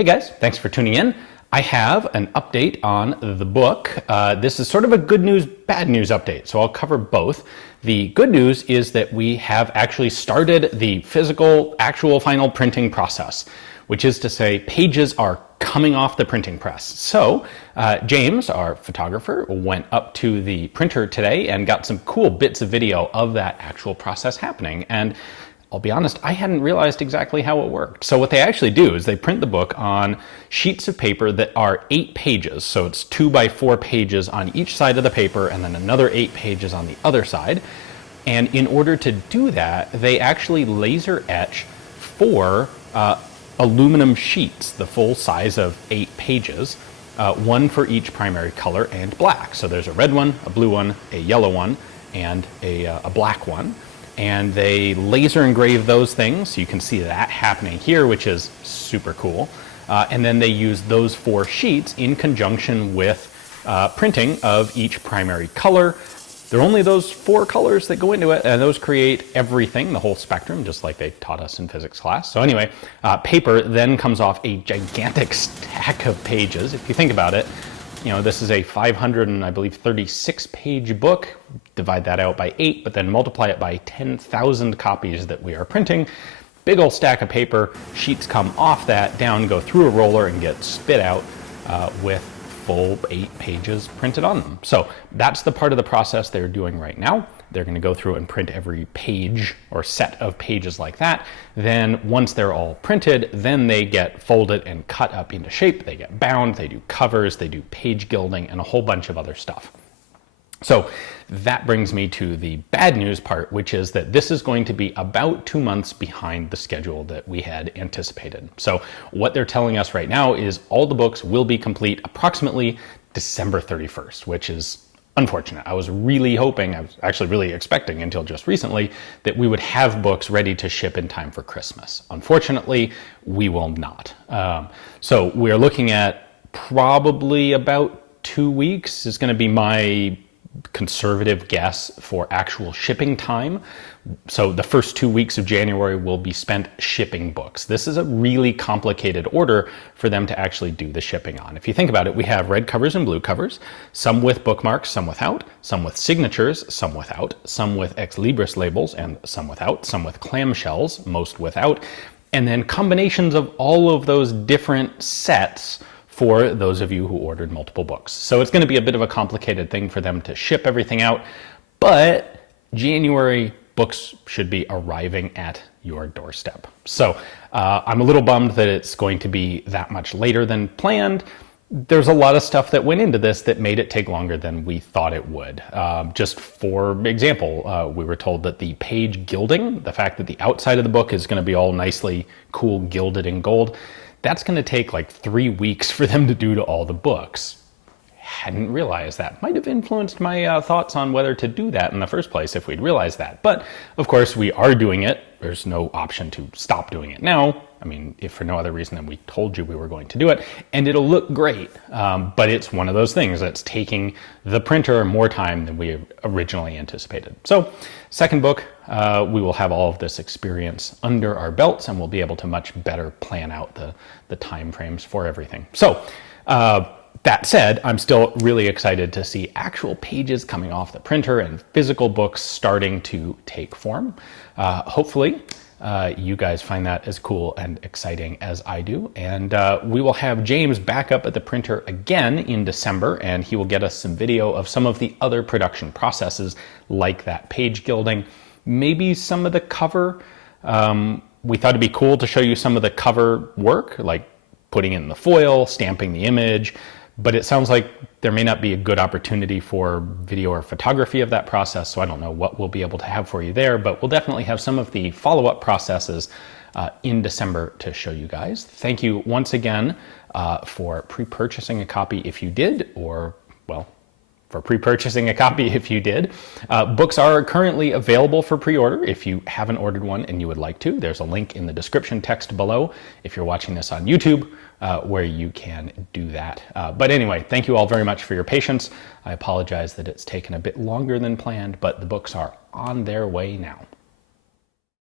Hey guys, thanks for tuning in. I have an update on the book. This is sort of a good news, bad news update, so I'll cover both. The good news is that we have actually started the physical, actual final printing process, which is to say pages are coming off the printing press. So James, our photographer, went up to the printer today and got some cool bits of video of that actual process happening. And I'll be honest, I hadn't realized exactly how it worked. So what they actually do is they print the book on sheets of paper that are 8 pages. So it's 2 by 4 pages on each side of the paper and then another 8 pages on the other side. And in order to do that, they actually laser etch 4 aluminum sheets, the full size of 8 pages, 1 for each primary color and black. So there's a red one, a blue one, a yellow one, and a black one. And they laser engrave those things. So you can see that happening here, which is super cool. And then they use those 4 sheets in conjunction with printing of each primary color. There are only those 4 colors that go into it, and those create everything, the whole spectrum, just like they taught us in physics class. So anyway, paper then comes off a gigantic stack of pages. If you think about it, you know, this is a 536 page book. Divide that out by 8, but then multiply it by 10,000 copies that we are printing. Big old stack of paper, sheets come off that, down, go through a roller, and get spit out with full 8 pages printed on them. So that's the part of the process they're doing right now. They're going to go through and print every page or set of pages like that. Then once they're all printed, then they get folded and cut up into shape. They get bound, they do covers, they do page gilding, and a whole bunch of other stuff. So that brings me to the bad news part, which is that this is going to be about 2 months behind the schedule that we had anticipated. So what they're telling us right now is all the books will be complete approximately December 31st, which is unfortunate. I was really hoping, I was actually really expecting until just recently, that we would have books ready to ship in time for Christmas. Unfortunately, we will not. So we're looking at probably about 2 weeks is going to be my conservative guess for actual shipping time. So the first 2 weeks of January will be spent shipping books. This is a really complicated order for them to actually do the shipping on. If you think about it, we have red covers and blue covers, some with bookmarks, some without, some with signatures, some without, some with ex libris labels and some without, some with clamshells, most without, and then combinations of all of those different sets for those of you who ordered multiple books. So it's going to be a bit of a complicated thing for them to ship everything out, but January books should be arriving at your doorstep. So I'm a little bummed that it's going to be that much later than planned. There's a lot of stuff that went into this that made it take longer than we thought it would. Just for example, we were told that the page gilding, the fact that the outside of the book is going to be all nicely cool gilded in gold, that's going to take like 3 weeks for them to do to all the books. Hadn't realized that. Might have influenced my thoughts on whether to do that in the first place if we'd realized that. But of course we are doing it. There's no option to stop doing it now. I mean, if for no other reason than we told you we were going to do it, and it'll look great. But it's one of those things that's taking the printer more time than we originally anticipated. So second book, we will have all of this experience under our belts and we'll be able to much better plan out the time frames for everything. So that said, I'm still really excited to see actual pages coming off the printer and physical books starting to take form. Hopefully, you guys find that as cool and exciting as I do. And we will have James back up at the printer again in December, and he will get us some video of some of the other production processes like that page gilding, maybe some of the cover. We thought it'd be cool to show you some of the cover work, like putting in the foil, stamping the image, but it sounds like there may not be a good opportunity for video or photography of that process, so I don't know what we'll be able to have for you there, but we'll definitely have some of the follow-up processes in December to show you guys. Thank you once again for pre-purchasing a copy if you did, or, well, for pre-purchasing a copy if you did. Books are currently available for pre-order if you haven't ordered one and you would like to. There's a link in the description text below if you're watching this on YouTube where you can do that. But anyway, thank you all very much for your patience. I apologize that it's taken a bit longer than planned, but the books are on their way now.